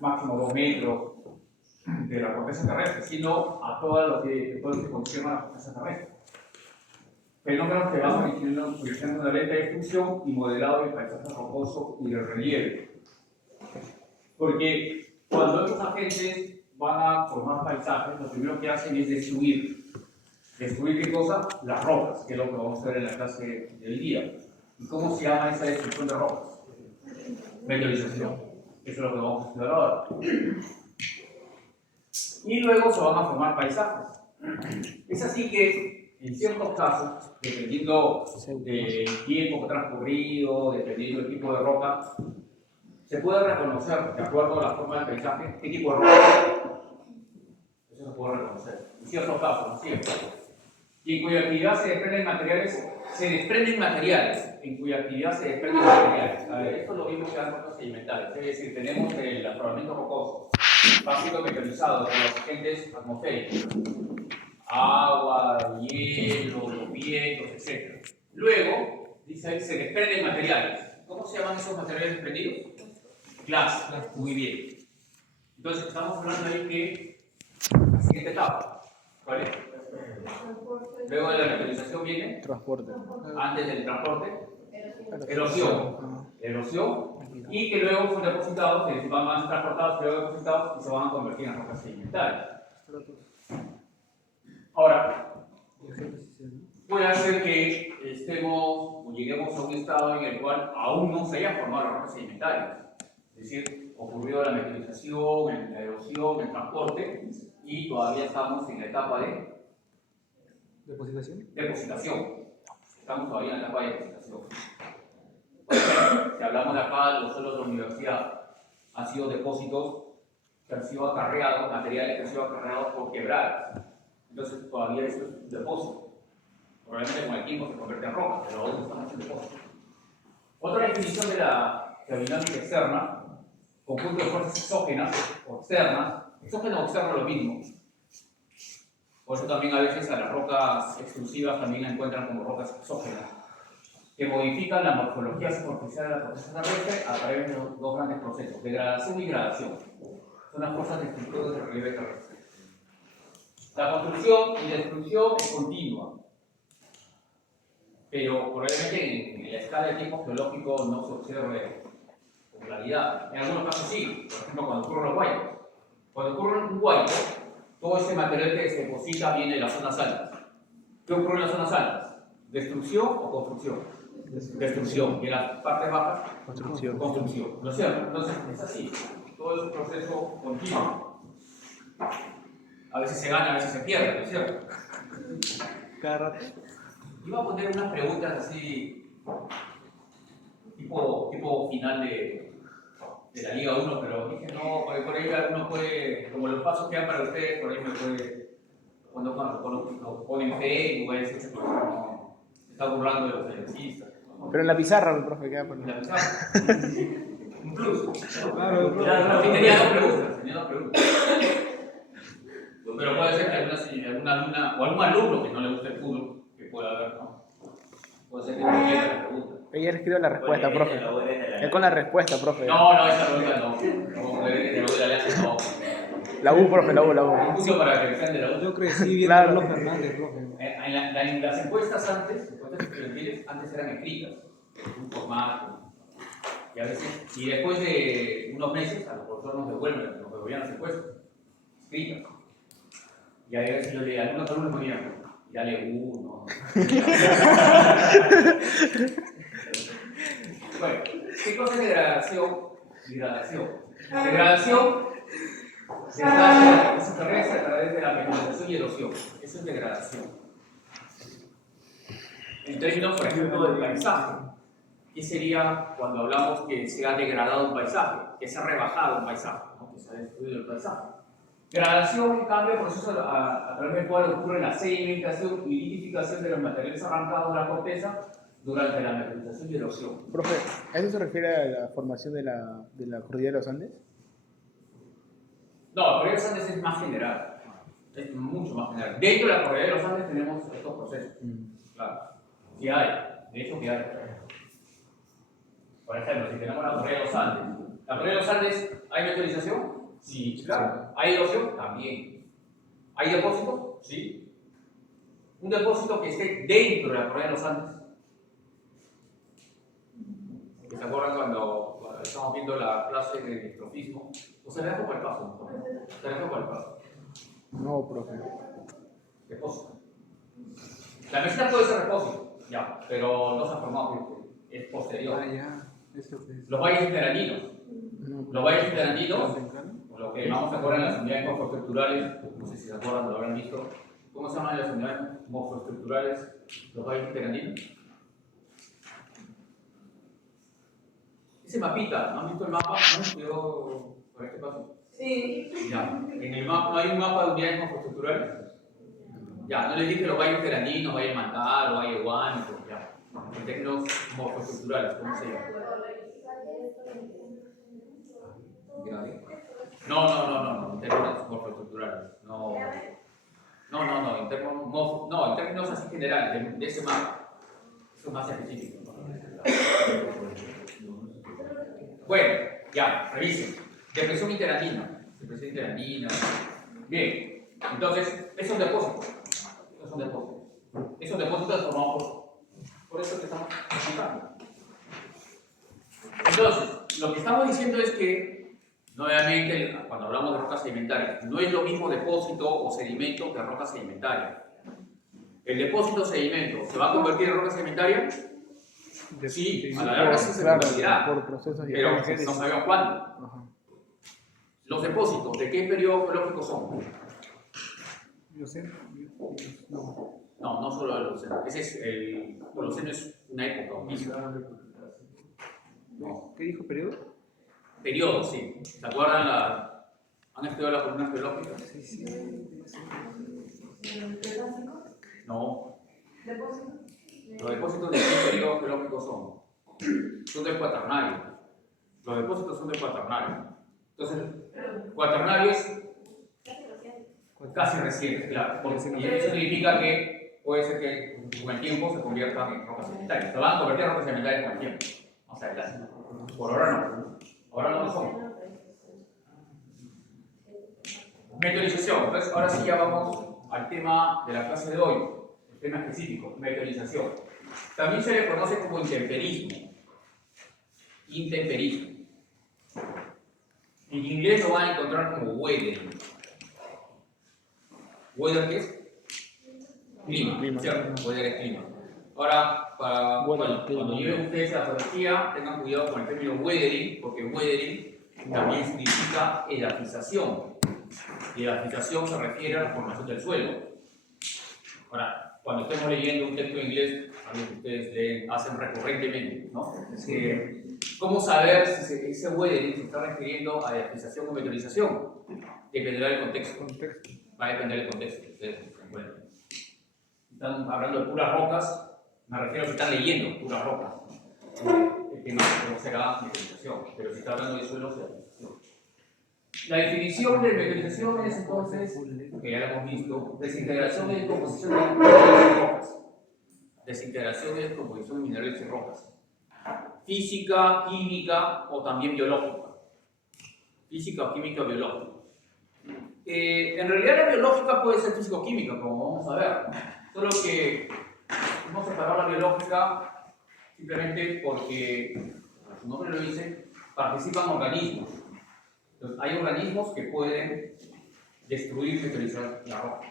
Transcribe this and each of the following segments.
máximo 2 metros de la corteza terrestre, sino a todo lo que concierne a la corteza terrestre. Fenómenos que van originando una lenta destrucción y modelado del paisaje rocoso y del relieve. Porque cuando estos agentes van a formar paisajes, lo primero que hacen es destruir. ¿Destruir qué cosa? Las rocas, que es lo que vamos a ver en la clase del día. ¿Y cómo se llama esa destrucción de rocas? Meteorización. Eso es lo que vamos a estudiar ahora. Y luego se van a formar paisajes. Es así que, en ciertos casos, dependiendo del tiempo que ha transcurrido, dependiendo del tipo de roca, se puede reconocer, de acuerdo a la forma del paisaje, qué tipo de roca. Eso se puede reconocer. En ciertos casos, no siempre. Y en cuya actividad se desprenden materiales, en cuya actividad se desprenden materiales. A ver, esto es lo mismo que las rocas sedimentales, es decir, tenemos el afloramiento rocoso, va siendo meteorizado por los agentes atmosféricos, agua, hielo, los vientos, etc. Luego, dice ahí, se desprenden materiales. ¿Cómo se llaman esos materiales desprendidos? Glass. Muy bien. Entonces, estamos hablando ahí que la siguiente etapa, ¿cuál es? Luego de la meteorización viene Transporte. antes del transporte, erosión, y que luego son depositados, que van transportados, luego depositados y se van a convertir en rocas sedimentales. Ahora, puede ser que estemos o lleguemos a un estado en el cual aún no se hayan formado las rocas sedimentales, es decir, ocurrió la meteorización, la erosión, el transporte, y todavía estamos en la etapa de depositación. Estamos todavía en la etapa de depositación. Por ejemplo, si hablamos de acá, los suelos de la universidad han sido depósitos que han sido acarreados, materiales que han sido acarreados por quebradas. Entonces, todavía esto es un depósito. Probablemente con el tiempo se convierte en roca, pero aún estamos en depósito. Otra definición de la geodinámica externa, conjunto de fuerzas exógenas o externas, exógenas o externas lo mismo. Por eso también a veces a las rocas extrusivas también la encuentran como rocas exógenas, que modifican la morfología superficial de la corteza terrestre a través de dos grandes procesos, degradación y gradación. Son las fuerzas destructoras del relieve terrestre. La construcción y destrucción es continua, pero probablemente en la escala de tiempo geológico no se observe con claridad. En algunos casos sí, por ejemplo cuando ocurren los huaycos. Cuando ocurre un huayco, todo ese material que se deposita viene de las zonas altas. ¿Qué ocurre en las zonas altas? ¿Destrucción o construcción? Destrucción. Y en las partes bajas, construcción. ¿No es cierto? Entonces es así. Todo es un proceso continuo. A veces se gana, a veces se pierde, ¿no es cierto? Cada rato. Iba a poner unas preguntas así, tipo final de la Liga 1, pero dije no, porque por ahí uno puede, como los pasos que dan para ustedes, por ahí me puede, cuando lo ponen fe, o es ese no, se está burlando de los ejercistas. Pero en la pizarra, el profe, queda por En la pizarra. Un plus. Claro, Sí, tenía dos preguntas. Pero puede ser que alguna alumna o algún alumno que no le guste el fútbol, que pueda haber, ¿no? Puede ser que no entienda la pregunta. Ella escribe la respuesta, profe. Es con la respuesta, profe. No, esa pregunta no. No, que te la hace, no. La U, profe, la U. Un punto para que sean de la U. Yo crecí viendo Claro. a Carlos Fernández, profe. En las encuestas antes eran escritas, en un formato. Y después de unos meses, a los profesores nos devolvían las encuestas, escritas. Y a veces yo le algunos alumnos me miran, dale uno. Bueno, ¿qué cosa es degradación? Degradación se da en la corteza terrestre a través de la meteorización y erosión. Eso es degradación. En términos, por ejemplo, del paisaje, ¿qué sería cuando hablamos que se ha degradado un paisaje? Que se ha rebajado un paisaje, ¿no? Que se ha destruido el paisaje. Gradación, en cambio, proceso a través del cual ocurre la sedimentación y liquificación de los materiales arrancados de la corteza durante la meteorización y erosión. Profe, ¿a eso se refiere a la formación de la cordillera de los Andes? No, la cordillera de los Andes es más general. Es mucho más general. Dentro de la cordillera de los Andes tenemos estos procesos. Claro. Sí hay. De hecho, que hay. Por ejemplo, si tenemos la cordillera de los Andes, ¿La cordillera de los Andes hay meteorización? Sí, claro. ¿Hay erosión? También. ¿Hay depósito? Sí. ¿Un depósito que esté dentro de la cordillera de los Andes? ¿Se acuerdan cuando estamos viendo la clase de electrofismo? ¿O se le dejo por el paso? ¿No? ¿Se le dejo por el paso? No, profe. Depósito. La meseta puede ser depósito, ya, pero no se ha formado, es posterior. Ya. Eso es. Los valles interandinos. No, Los valles interandinos, lo que llamamos ahora en las unidades morfoestructurales, no sé si se acuerdan, lo habrán visto. ¿Cómo se llaman las unidades morfoestructurales? Los valles interandinos. Ese mapita, ¿no han visto el mapa? ¿No? Quedó por este paso. Sí. Ya, en el mapa, ¿no hay un mapa de unidades morfoestructurales? Ya, no les dije los valles interandinos, valle Mantar, valle Guánico, ya. En términos morfoestructurales, ¿cómo se llama? No, en términos morfoestructurales. En términos así generales, de ese mapa. Eso es más específico. Bueno, ya, revisen. Depresión interandina. Bien, entonces, es un depósito. Es un depósito formados por eso que estamos explicando. Entonces, lo que estamos diciendo es que, nuevamente, cuando hablamos de rocas sedimentarias, no es lo mismo depósito o sedimento que roca sedimentaria. ¿El depósito o sedimento se va a convertir en roca sedimentaria? Sí, a la larga sí se convertirá, por procesos pero no sabemos cuándo. Ajá. Los depósitos, ¿de qué periodo geológico son? Yo sé. No. No solo el Holoceno. Ese es el Holoceno es una época, un piso. No. ¿Qué dijo periodo? Periodo, sí. ¿Se acuerdan? ¿Han estudiado la columna geológica? Sí. No. Los depósitos de qué periodo geológico son del Cuaternario. Los depósitos son del Cuaternario. Entonces, cuaternarios casi recientes, claro. Y eso significa que puede ser que con el tiempo se conviertan en rocas sedimentarias. Se van a convertir en rocas sedimentarias con el tiempo. Más adelante. Por ahora no. Ahora no lo son. Meteorización. Entonces, ahora sí ya vamos al tema de la clase de hoy. El tema específico, meteorización. También se le conoce como intemperismo. En inglés lo van a encontrar como weathering. ¿Weather qué es? Clima, ¿cierto? Weather es clima. Ahora, cuando lleven ustedes a geología, tengan cuidado con el término weathering, porque weathering también significa edafización. Y edafización se refiere a la formación del suelo. Ahora, cuando estemos leyendo un texto en inglés, algo que ustedes hacen recurrentemente, ¿no? ¿Cómo saber si ese weathering se está refiriendo a edafización o meteorización? Dependerá del contexto. Va a depender del contexto que ustedes se encuentren. Si están hablando de puras rocas, me refiero a si están leyendo puras rocas. El tema no será meteorización, pero si está hablando de suelos, edafización. La definición de meteorización es entonces, que ya la hemos visto, desintegración y descomposición de minerales y rocas. Desintegración y descomposición de minerales y rocas. Física, química o también biológica. Física, química o biológica. En realidad la biológica puede ser físico-química, como vamos a ver. Solo que hemos separado la biológica simplemente porque, como su nombre lo dice, participan organismos. Entonces, hay organismos que pueden destruir y meteorizar la roca.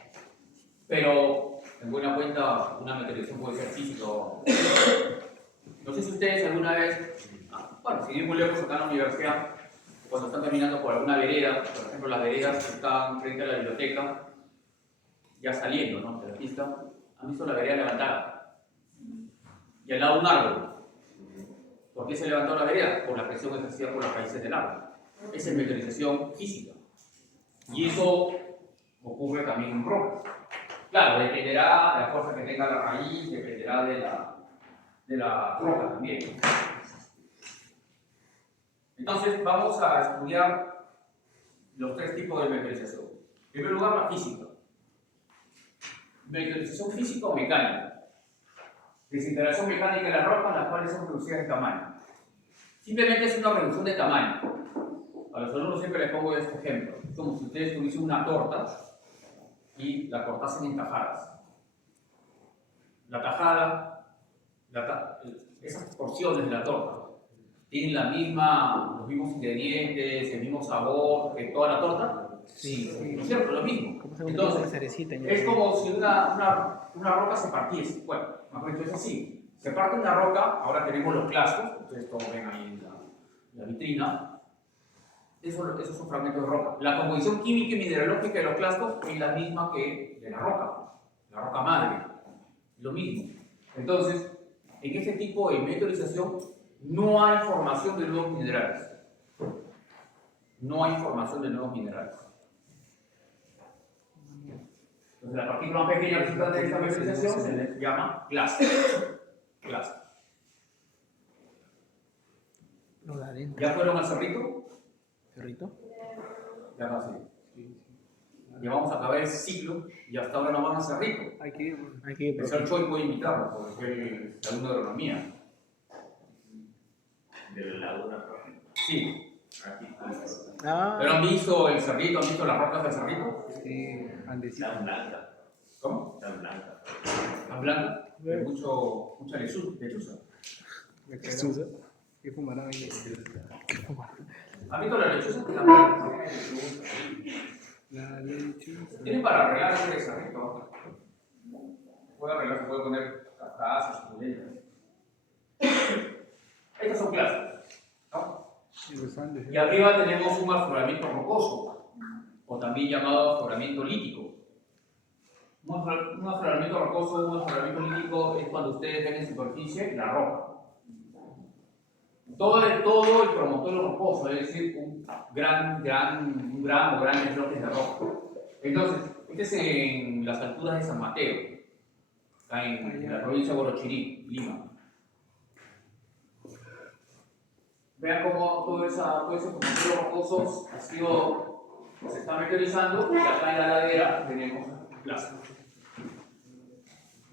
Pero, en buena cuenta, una meteorización puede ser física o... No sé si ustedes alguna vez, bueno, si muy lejos acá en la universidad, cuando están caminando por alguna vereda, por ejemplo las veredas que están frente a la biblioteca, ya saliendo, ¿no?, de la pista, han visto la vereda levantada. Y al lado un árbol. ¿Por qué se levantó la vereda? Por la presión ejercida por las raíces del árbol. Esa es meteorización física. Y eso ocurre también en rocas. Claro, dependerá de la fuerza que tenga la raíz, dependerá de la roca también. Entonces vamos a estudiar los tres tipos de meteorización. En primer lugar, la física. Meteorización física o mecánica. Desintegración mecánica de las rocas, las cuales son reducidas de tamaño. Simplemente es una reducción de tamaño. A los alumnos siempre les pongo este ejemplo. Es como si ustedes tuviesen una torta y la cortasen en tajadas. La tajada, esas porciones de la torta, ¿tienen los mismos ingredientes, el mismo sabor que toda la torta? Sí, ¿no es cierto? Lo mismo. Entonces, es como si una roca se partiese. Bueno, mejor dicho, es así. Se parte una roca, ahora tenemos los clastos, ustedes todos ven ahí en la vitrina. Esos son fragmentos de roca. La composición química y mineralógica de los clastos es la misma que de la roca madre. Lo mismo. Entonces, en este tipo de meteorización no hay formación de nuevos minerales. No hay formación de nuevos minerales. Entonces, la partícula más pequeña resultante de esta meteorización se le llama clasto. ¿Ya fueron al cerrito? ¿Cerrito? Ya casi. Ya vamos a acabar el ciclo y hasta ahora no van a cerrito. Hay que ir. El señor Choi puede invitarlo porque fue el alumno de agronomía. De la laguna, profe. Sí. Aquí. ¿Pero han visto el cerrito? ¿Han visto las rocas del cerrito? Sí, Andesita. Tan blanca. ¿Cómo? Tan blanca. ¿Tan blanco? Hay mucha lechuza. ¿Lechuza? ¿Qué fumarán ahí? ¿Han visto la lechuza? Está blanca. La lechuza. Tienen para arreglar ese cerrito. Puede arreglar, se puede poner tazas, suculentas. Estas son clases, ¿no? Y arriba tenemos un afloramiento rocoso, o también llamado afloramiento lítico. Un afloramiento rocoso, un afloramiento lítico es cuando ustedes ven en superficie la roca. Todo el promontorio rocoso, es decir, un gran o grandes bloques de roca. Entonces, este es en las alturas de San Mateo, acá en la provincia de Huarochirí, Lima. Vean cómo todo ese promontorio rocoso se está meteorizando y acá en la ladera tenemos plasma.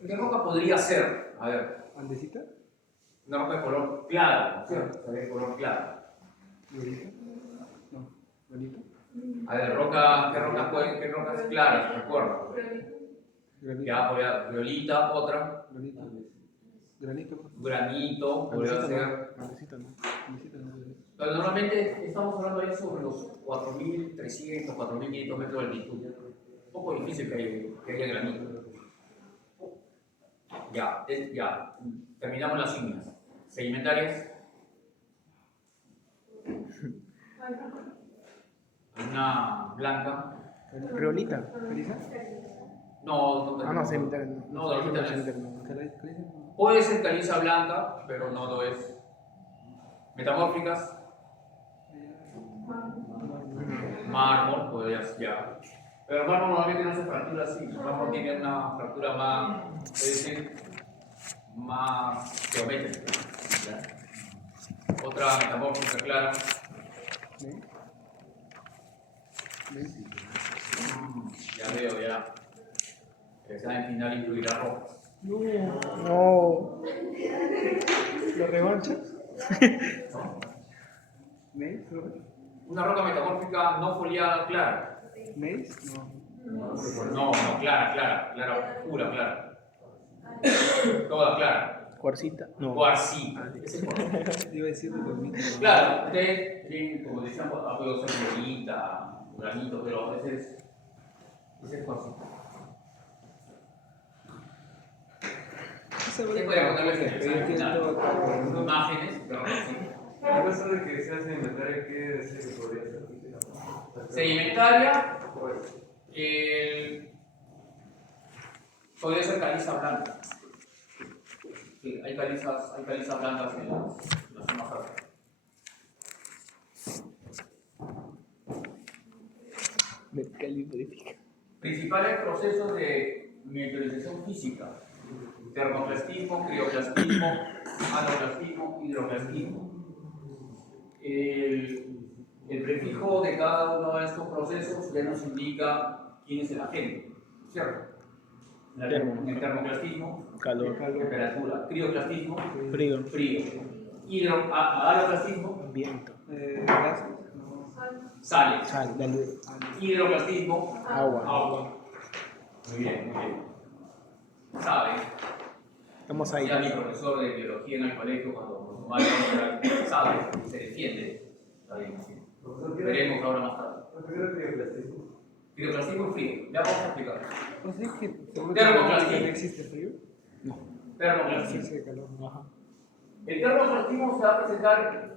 ¿Qué roca podría ser? A ver. ¿Andesita? Una roca de color claro, ¿cierto? Se ve de color claro. ¿Bonita? No. ¿Bonita? A ver, ¿qué rocas claras? Recuerda. Ya, violita, otra. Granito. Granito, podría ser. Andesita no. Pero normalmente estamos hablando ahí sobre los 4.300, 4.500 metros de altitud. Un poco difícil que haya granito. Ya. Terminamos las ígneas. Sedimentarias. Una blanca. ¿Riolita? ¿Caliza? No, no, sedimentaria. No, ahorita no es. ¿Caliza? Puede ser caliza blanca, pero no lo es. Metamórficas. Mármol, podría ser ya. Pero el mármol normalmente no se fractura así. El mármol tiene una fractura más, es decir, más geométrica. ¿Ya? Otra metamórfica clara. Ya veo, ya. El examen final incluirá rocas. No. ¿Lo revanchas? ¿No? ¿Mace? Una roca metamórfica no foliada clara. ¿Mace? No, clara, pura, clara. Toda clara. ¿Cuarcita? No. Cuarcita. Ese es cuarcita. Iba a decir de los mismos. Claro, usted, como decíamos, puede ser violita, granito, pero ese es cuarcita. Se puede ponerles en imágenes, pero sí. En caso de que sea sedimentaria, ¿qué decir que podría ser? Sedimentaria, podría ser caliza blanca. Sí, hay calizas blancas en las zonas altas. Principales procesos de meteorización física: termoclastismo, crioclastismo, anoclastismo, hidroclastismo. El prefijo de cada uno de estos procesos ya nos indica quién es el agente, ¿cierto? En el termoclastismo, Calor. temperatura; crioclastismo, Frío. frío; anoclastismo, Viento. ¿Gases? No. Sales. Sal, dale. Hidroclasismo, Agua. agua. Muy bien, muy bien. ¿Saben? Estamos ahí. Ya mi profesor de biología en el colegio, cuando nos sabe, se defiende. Está bien, sí. Profesor, ¿qué Veremos ahora más tarde. era crioplastismo? Hidroclasismo y frío. Ya vamos a explicar. Pues es que seguro Termoclasismo. que no existe frío. No. Termoclasismo. Sí, calor. Ajá. El termoclasismo se va a presentar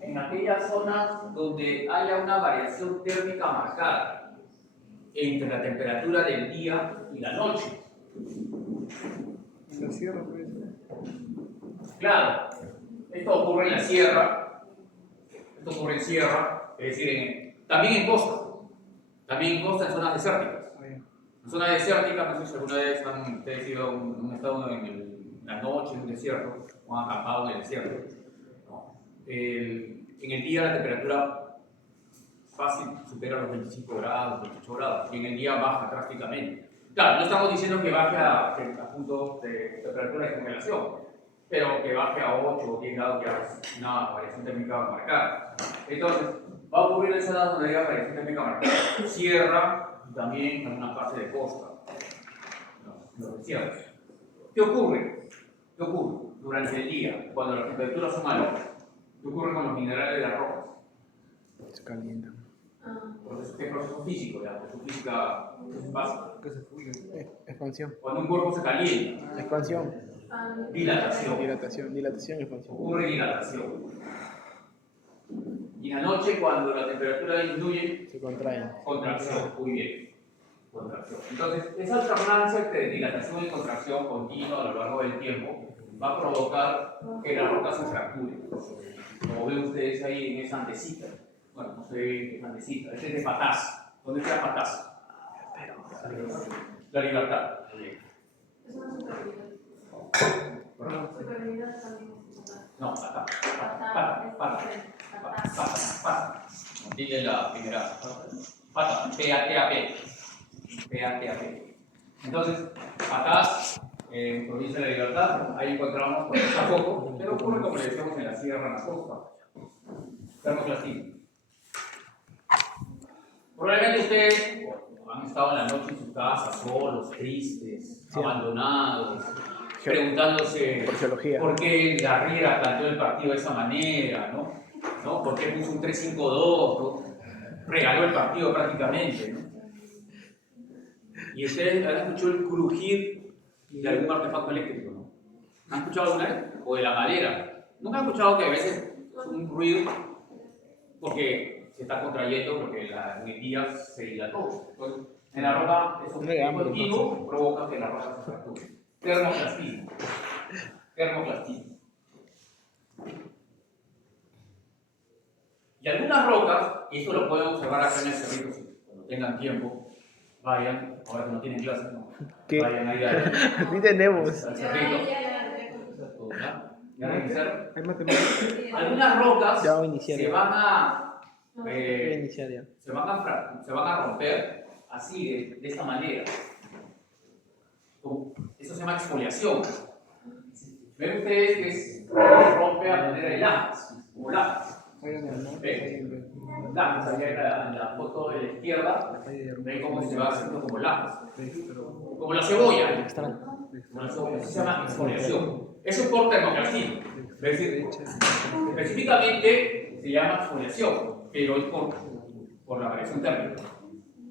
en aquellas zonas donde haya una variación térmica marcada entre la temperatura del día y la noche. En la sierra, pues. Claro, esto ocurre en la sierra, esto ocurre en sierra, es decir, también en costa, en zonas desérticas. Ah, ya. En zonas desérticas, no sé si alguna vez ustedes han estado en la noche en un desierto o han acampado en el desierto. ¿No? En el día la temperatura fácil supera los 25 grados, 28 grados, y en el día baja drásticamente. Claro, no estamos diciendo que baje a puntos de temperatura de congelación, pero que baje a 8 o 10 grados ya es una variación térmica marcada. Entonces, va a ocurrir en zonas donde haya variación térmica marcada, sierra y también en una parte de costa, los desiertos. ¿Qué ocurre? ¿Qué ocurre durante el día, cuando las temperaturas son altas? ¿Qué ocurre con los minerales de las rocas? Se calienta. Porque es un proceso físico, ya, por su física básica. Que se fuye. Expansión. Cuando un cuerpo se calienta, Expansión. dilatación. Dilatación, expansión. Ocurre dilatación. Y en la noche, cuando la temperatura disminuye, Se contraen. contracción. Muy bien. Contracción. Entonces, esa alternancia entre dilatación y contracción continua a lo largo del tiempo va a provocar que la roca se fracture. Como ven ustedes ahí en esa andesita. Bueno, no sé esa andesita. Este es de Patás. ¿Dónde queda Patás? La libertad. Es una superioridad. Superioridad también es importante. No, acá. Pata. Pata. Dile la primera. Pata. P-A-T-A-P. P-A-T-A-P. Entonces, Patás, en Provincia de la Libertad, ahí encontramos, pues, está poco, pero ocurre como le decíamos en la sierra, en la costa. Termoclasismo. Probablemente ustedes han estado en la noche en su casa, solos, tristes, Sí. abandonados, preguntándose Por geología. por qué la Riera planteó el partido de esa manera, ¿no? ¿No? ¿Por qué puso un 3-5-2? ¿No? Regaló el partido prácticamente, ¿no? Y ustedes han escuchado el crujir de algún artefacto eléctrico, ¿no? ¿Han escuchado alguna vez? O de la madera. ¿Nunca han escuchado que a veces es un ruido porque se está contrayendo, porque en el día se dilató? Entonces, en la roca, eso continuo provoca que la roca se fracture. Termoclastismo. Termoclastismo. Y algunas rocas, y esto lo pueden observar acá en el cerrito, cuando tengan tiempo, vayan, ahora que no tienen clase, no, ¿Qué? vayan ahí al Aquí tenemos. cerrito. ¿Ya revisaron? Hay matemáticas. Algunas rocas Ya voy a iniciar. se van a, Voy a eh, iniciar ya. se van a romper así, de esta manera. Eso se llama exfoliación. Ven ustedes que se rompe a manera de lajas, como lajas. Lajas, allá en la foto de la izquierda, ven cómo se va haciendo como lajas. Como la cebolla. Como la cebolla. Eso se llama exfoliación. Eso es por termoclasismo. Es decir, específicamente se llama exfoliación, pero es por la variación térmica.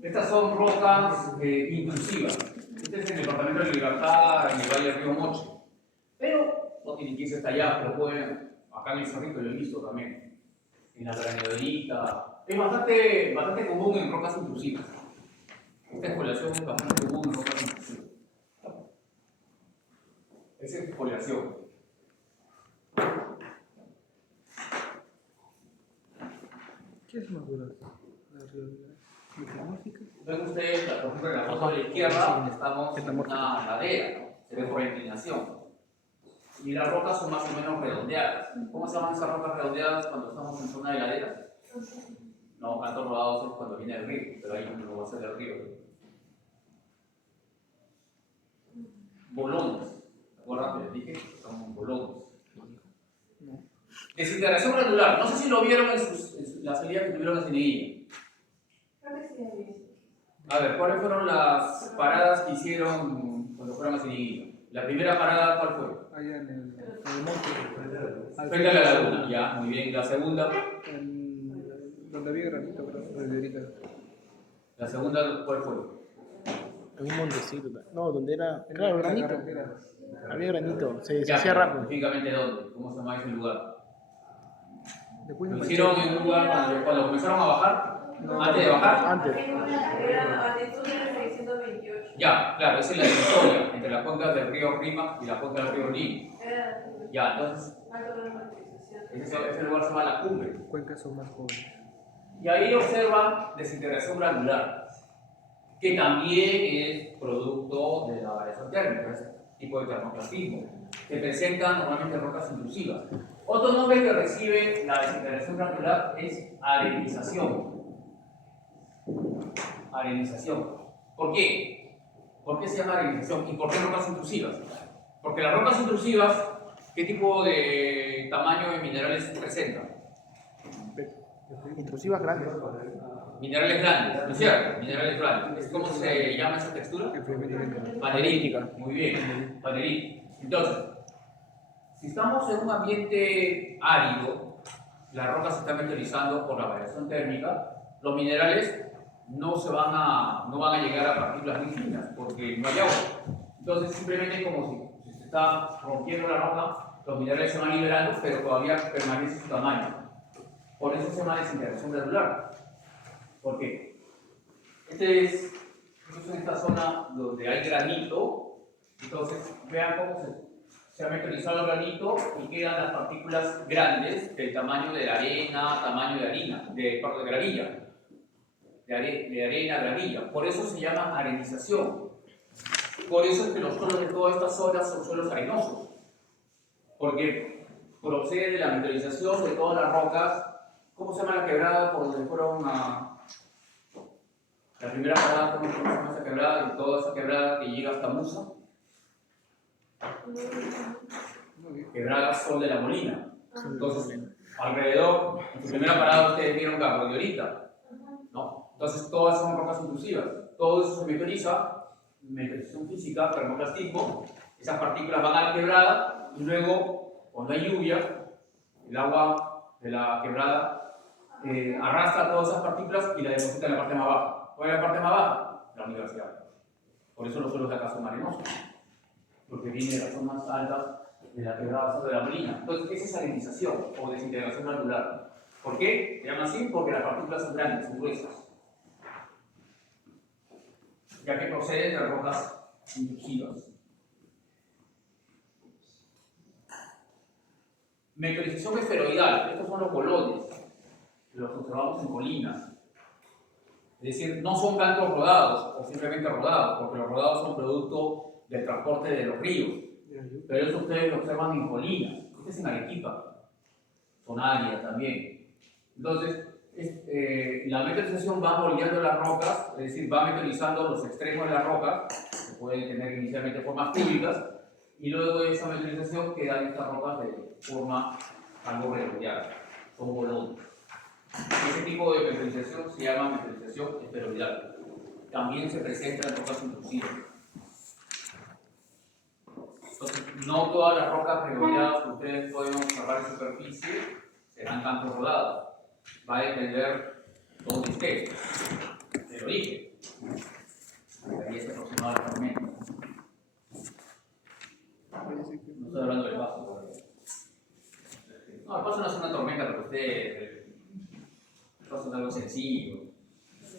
Estas son rocas intrusivas. Este es en el departamento de la Libertad, en el Valle del Río Moche. Pero no tienen que irse hasta allá, pero pueden, acá en el cerrito lo he visto también, en la granularita. Es bastante común en rocas intrusivas. Esta exfoliación es bastante común en rocas intrusivas. Es exfoliación. ¿Qué es madura? Metamórfica. Ven ustedes, por ejemplo, en la foto de la izquierda estamos en una ladera, ¿no? Se ve por inclinación. Y las rocas son más o menos redondeadas. ¿Cómo se llaman esas rocas redondeadas cuando estamos en zona de ladera? No, cantos rodados es cuando viene el río, pero ahí no va a ser el río. Bolones. ¿Se acuerdan que les dije? Son bolones. Desintegración granular. No sé si lo vieron en la salida que tuvieron en CNI. Creo que sí, ya vi. A ver, ¿cuáles fueron las paradas que hicieron cuando fueron a CNI? La primera parada, ¿cuál fue? Allá en el monte. Frente a la laguna, ya, muy bien. La segunda, Donde había granito, creo. la segunda, ¿cuál fue? En un montecito. No, donde era. Claro, granito. Había granito. Se Ya, hacía rápido. específicamente dónde, ¿cómo se llama ese lugar? Después ¿Lo de hicieron en un lugar cuando comenzaron a bajar? ¿Antes de bajar? Antes. Era altitud de 628. Ya, claro, esa es la divisoria entre las cuencas del río Rímac y la cuenca del río Rin. Era Ya, entonces, alto de fertilización. ese lugar se llama la cumbre. Cuencas son más jóvenes. Y ahí observan desintegración granular, que también es producto de la variación térmica, es tipo de termoplastismo, que presentan normalmente rocas intrusivas. Otro nombre que recibe la desintegración granular es arenización. Arenización. ¿Por qué? ¿Por qué se llama arenización? ¿Y por qué rocas intrusivas? Porque las rocas intrusivas, ¿qué tipo de tamaño de minerales presentan? Intrusivas grandes. Minerales grandes, ¿no es cierto? Minerales grandes. ¿Cómo se llama esa textura? Panerítica. Muy bien, panerítica. Entonces, si estamos en un ambiente árido, las rocas se están meteorizando por la variación térmica, los minerales no van a llegar a partículas muy finas porque no hay agua. Entonces, simplemente como si se está rompiendo la roca, los minerales se van liberando, pero todavía permanece su tamaño. Por eso se llama desintegración granular. ¿Por qué? Esto es en esta zona donde hay granito. Entonces, vean cómo se ha meteorizado el granito y quedan las partículas grandes del tamaño de la arena, tamaño de harina, de granilla. De arena, granilla. Por eso se llama arenización. Por eso es que los suelos de todas estas zonas son suelos arenosos. Porque procede de la meteorización de todas las rocas. ¿Cómo se llama la quebrada por donde fueron a la primera parada? ¿Cómo se llama esa quebrada? Y toda esa quebrada que llega hasta Musa. Quebrada Sol de la Molina. Entonces, alrededor, en su primera parada ustedes vieron Cabo de Orita, ¿no? Entonces, todas son rocas intrusivas. Todo eso se meteoriza, meteorización física, termoplastismo. Esas partículas van a la quebrada y luego, cuando hay lluvia, el agua de la quebrada arrastra todas esas partículas y las deposita en la parte más baja. ¿Cuál es la parte más baja? La universidad. Por eso los suelos de acá son arenosos, porque viene de las zonas altas de la quebrada Sol de la Molina. Entonces, esa es salinización o desintegración granular. ¿Por qué? Se llama así porque las partículas son grandes, son gruesas, ya que proceden de rocas intrusivas. Meteorización esferoidal. Estos son los bolones. Los observamos en colinas. Es decir, no son cantos rodados o simplemente rodados, porque los rodados son producto del transporte de los ríos. Pero eso ustedes lo observan en colinas. Este es en Arequipa. Son áridas también. Entonces, la meteorización va moldeando las rocas, es decir, va meteorizando los extremos de las rocas, que pueden tener inicialmente formas cúbicas, y luego de esa meteorización quedan estas rocas de forma algo redondeada. Son bolones. Ese tipo de meteorización se llama meteorización esferoidal. También se presenta en rocas intrusivas. Entonces, no todas las rocas redondeadas que ustedes pueden observar en superficie serán cantos rodados. Va a depender dónde esté, del origen. Ahí es aproximado al tormento. No estoy hablando del paso todavía. No, el paso no es una tormenta para ustedes. El paso es algo sencillo.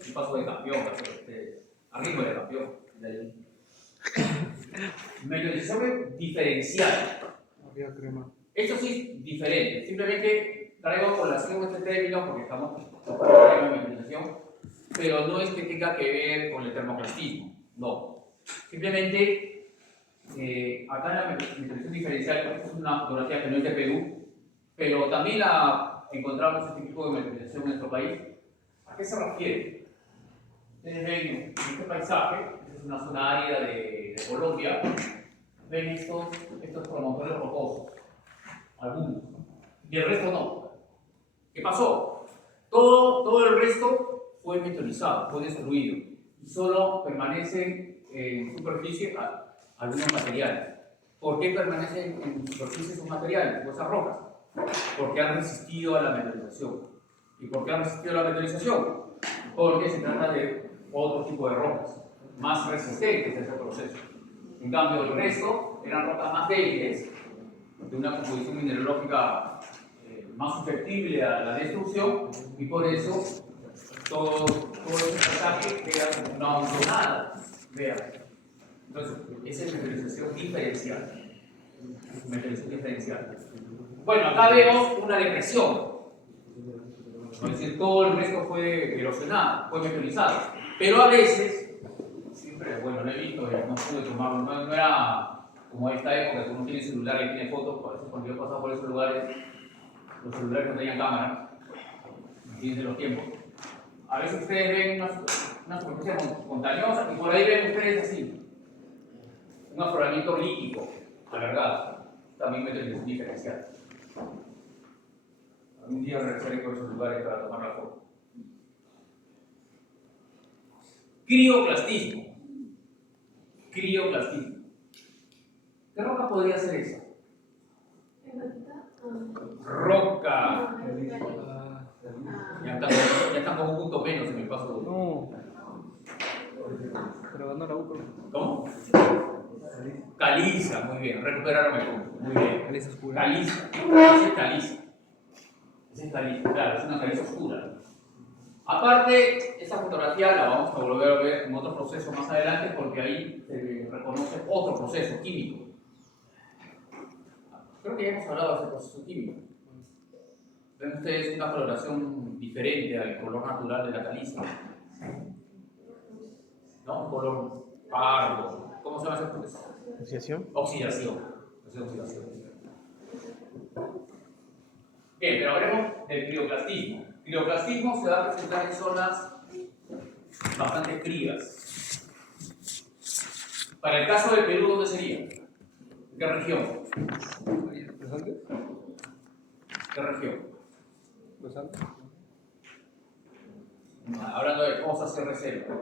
Un paso de campeón para ustedes. A ritmo de campeón. Meteorización diferencial. Esto sí es diferente. Simplemente traigo a colación este término porque estamos hablando de meteorización, pero no es que tenga que ver con el termoplastismo. No. Simplemente, acá en la meteorización diferencial, esta es una fotografía que no es de Perú, pero también la encontramos este tipo de meteorización en nuestro país. ¿A qué se refiere? Ustedes ven en este paisaje, esta es una zona árida de Colombia, ven estos promontorios rocosos, algunos. y el resto no. ¿Qué pasó? Todo el resto fue meteorizado, fue destruido, y solo permanecen en superficie algunos materiales. ¿Por qué permanecen en superficie esos materiales, o esas rocas? Porque han resistido a la meteorización. ¿Y por qué han resistido a la meteorización? Porque se trata de otro tipo de rocas, más resistentes a ese proceso. En cambio, el resto eran rocas más débiles, de una composición mineralógica más susceptible a la destrucción, y por eso todo ese pasaje queda como una hondonada. Vean. Entonces, esa es meteorización diferencial. Meteorización diferencial. Bueno, acá vemos una depresión. Es decir, todo el resto fue erosionado, fue meteorizado. Pero a veces, siempre, bueno, lo he visto, no pude tomarlo, no era como esta época que uno tiene celular y tiene fotos. Por eso, cuando yo pasaba por esos lugares, los celulares no tenían cámara, imagínense los tiempos. A veces ustedes ven una superficie montañosa y por ahí ven ustedes así, un afloramiento líquido, alargado, también meteorización diferencial. Algún día regresaré por esos lugares para tomar la foto. Crioclastismo. Crioclastismo. ¿Qué roca podría ser esa? Roca. Ya están con un punto menos en el paso. No. Pero ganó la U. ¿Cómo? Caliza, muy bien. Recuperaron el punto. Muy bien. Caliza oscura. Caliza. Esa es caliza. Esa es caliza, claro, es una caliza oscura. Aparte, esa fotografía la vamos a volver a ver en otro proceso más adelante, porque ahí se reconoce otro proceso químico. Creo que ya hemos hablado de ese proceso químico. Ven ustedes una coloración diferente al color natural de la caliza. ¿No? Un color pardo. ¿Cómo se llama ese proceso? ¿Oxidación? Oxidación. Bien, pero hablemos del crioclastismo. El crioclastismo se va a presentar en zonas bastante frías. Para el caso de Perú, ¿dónde sería? ¿Qué región? ¿Los Andes? ¿Qué región? ¿Los Andes? Hablando de cosas, Sierra Selva.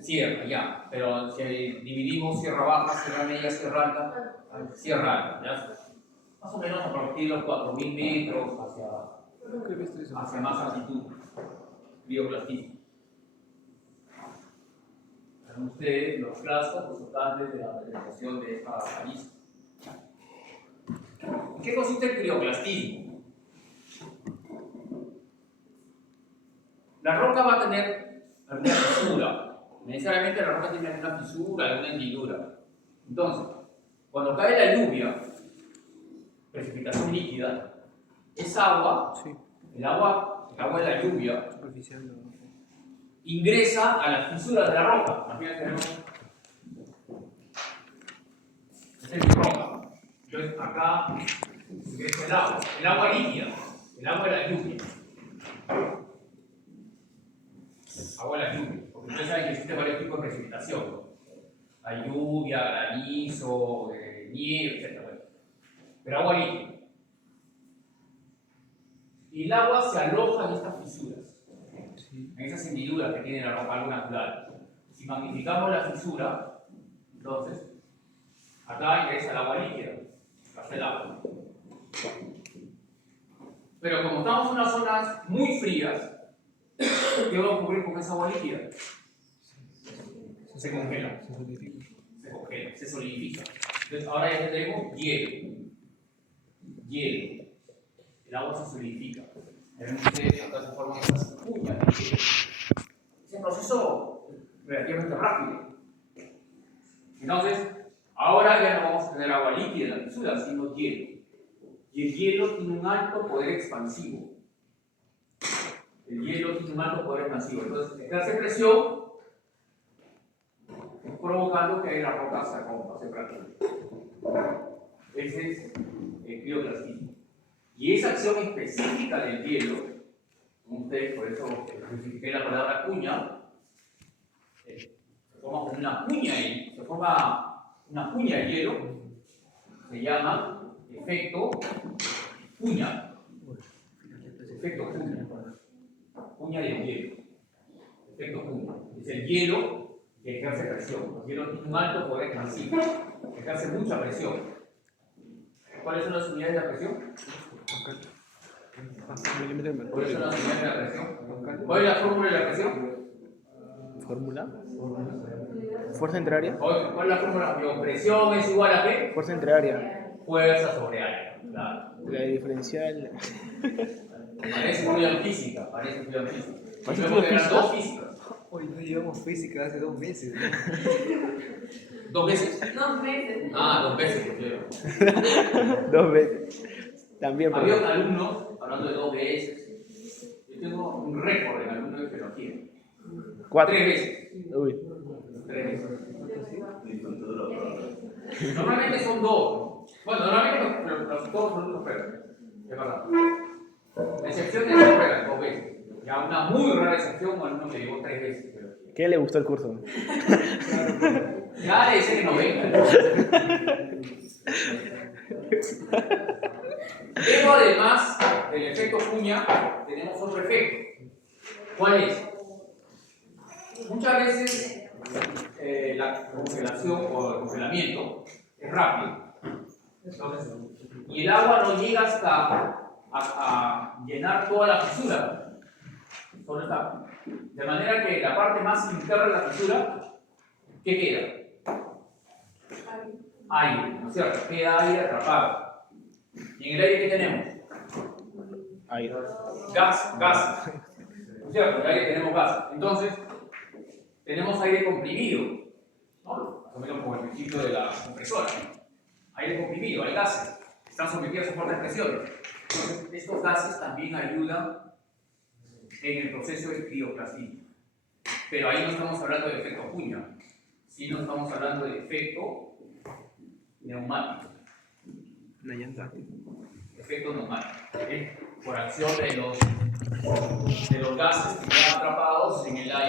Sierra, ya. Pero si dividimos Sierra Baja, Sierra Media, Sierra Alta, Sierra Alta, ya. Más o menos a partir de los 4.000 metros hacia más altitud. Crioclastismo. Ven ustedes los clastos resultantes de la meteorización de esta caliza. ¿En qué consiste el crioclastismo? La roca va a tener alguna fisura. Necesariamente la roca tiene alguna fisura, alguna hendidura. Entonces, cuando cae la lluvia, precipitación líquida, esa agua, Sí. el agua de la lluvia, Superficial. ¿No? ingresa a las fisuras de la roca. Imagínense, tenemos. Esta es mi roca. Entonces, acá ingresa el agua líquida, el agua de la lluvia. Agua de la lluvia, porque ustedes saben que existen varios tipos de precipitación. Hay lluvia, granizo, nieve, etc. Pero agua líquida. Y el agua se aloja en estas fisuras, Sí. en esas hendiduras que tiene la roca, algo natural. Si magnificamos la fisura, entonces, acá ingresa el agua líquida, hacia el agua. Pero como estamos en unas zonas muy frías, ¿qué va a ocurrir con esa agua líquida? Se congela. Se solidifica. Se congela, se solidifica. Entonces ahora ya tenemos hielo. Hielo. El agua se solidifica. Ven ustedes, acá se forman estas cuñas de hielo. Es un proceso relativamente rápido. Entonces, ahora ya no vamos a tener agua líquida en la fisura, sino hielo. Y el hielo tiene un alto poder expansivo. El hielo tiene un alto poder expansivo. Entonces, ejerce presión, provocando que la roca se rompa, se fracture. Ese es el crioclastismo. Y esa acción específica del hielo, como ustedes, por eso especifiqué la palabra cuña, se forma como una cuña ahí, se forma una cuña de hielo, se llama efecto Cuña. Efecto cuña. Cuña del hielo. Efecto cuña. Es el hielo que ejerce presión. El hielo tiene un alto poder expansivo. Ejerce mucha presión. ¿Cuáles son las unidades de la presión? Milímetro de ¿Cuáles son mercurio. las unidades de la presión? ¿Cuál es la fórmula de la presión? ¿Fórmula? Fuerza entre área. ¿Cuál es la fórmula? Digo, presión es igual a ¿qué? Fuerza entre área. Fuerza sobre área. Claro. La diferencial. Parece estudian física. Parece estudian física. ¿Parece Tenemos que estudian ver dos físicas. Hoy no llevamos física hace 2 meses. ¿Dos veces? 2 meses. Ah, 2 veces, por cierto. 2 veces. También, Había pero. alumnos, hablando de 2 veces, yo tengo un récord en alumnos de filología. 4. 3 veces. Uy. 3 veces. Normalmente son 2. Bueno, normalmente los todos son unos perros. Es verdad. La excepción es que juegan 2 veces. Ya una muy rara excepción, un alumno que llegó 3 veces. ¿Qué le gustó el curso? Ya le dicen que no venga. Pero además del efecto cuña, tenemos otro efecto. ¿Cuál es? Muchas veces la congelación o el congelamiento es rápido. Entonces, y el agua no llega hasta a llenar toda la fisura. Solo está. De manera que la parte más interna de la fisura, ¿qué queda? Aire, ¿no es cierto? Queda aire atrapado. ¿Y en el aire qué tenemos? Ahí. Gas. ¿No es cierto? En el aire tenemos gas. Entonces, tenemos aire comprimido, ¿no? Más o menos como el principio de la compresora. Aire comprimido, hay gases. Están sometidos a fuertes presiones. Entonces, estos gases también ayudan en el proceso de crioplastismo. Pero ahí no estamos hablando de efecto cuña, sino estamos hablando de efecto neumático. Una llanta. Efecto neumático, por acción de los gases que quedan atrapados en el aire.